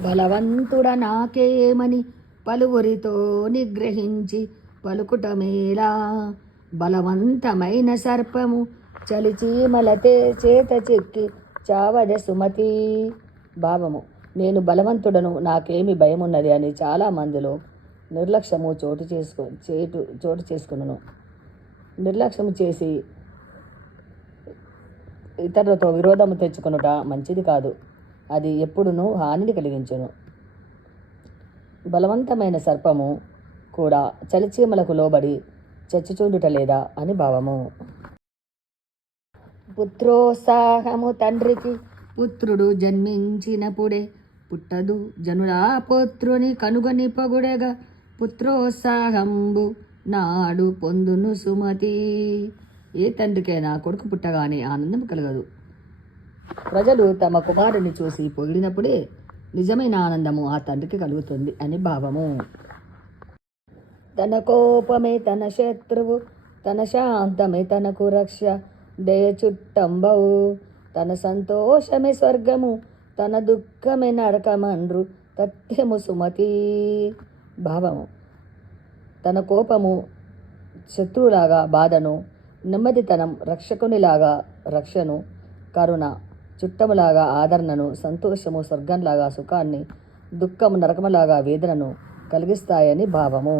బలవంతుడ నాకేమని పలువురితో నిగ్రహించి పలుకుటమేలా. బలవంతమైన సర్పము చలిచీమలతే చేత చెక్కి చావద సుమతి. భావము: నేను బలవంతుడను, నాకేమి భయమున్నది అని చాలా మందిలో నిర్లక్ష్యము చోటు చేసుకును. నిర్లక్ష్యము చేసి ఇతరులతో విరోధము తెచ్చుకొనుట మంచిది కాదు. అది ఎప్పుడునూ హానిని కలిగించును. బలవంతమైన సర్పము కూడా చలిచీమలకు లోబడి చచ్చిచూడుట లేదా అని భావము. పుత్రోత్సాహము తండ్రికి పుత్రుడు జన్మించినప్పుడే పుట్టదు జనులా పుత్రుని కనుగొని పగుడెగా పుత్రోత్సాహంబు నాడు పొందును సుమతి. ఏ తండ్రికైనా కొడుకు పుట్టగానే ఆనందం కలగదు. ప్రజలు తమ కుమారుని చూసి పొగిడినప్పుడే నిజమైన ఆనందము ఆ తండ్రికి కలుగుతుంది అని భావము. తన కోపమే తన శత్రువు, తన శాంతమే తనకు రక్ష. దయ చుట్టంబవు, తన సంతోషమే స్వర్గము, తన దుఃఖమే నరకమండ్రు తథ్యము సుమతి. భావము: తన కోపము శత్రువులాగా బాధను, నెమ్మదితనం రక్షకునిలాగా రక్షను, కరుణ చుట్టములాగా ఆదరణను, సంతోషము స్వర్గంలాగా సుఖాన్ని, దుఃఖము నరకములాగా వేదనను కలిగిస్తాయని భావము.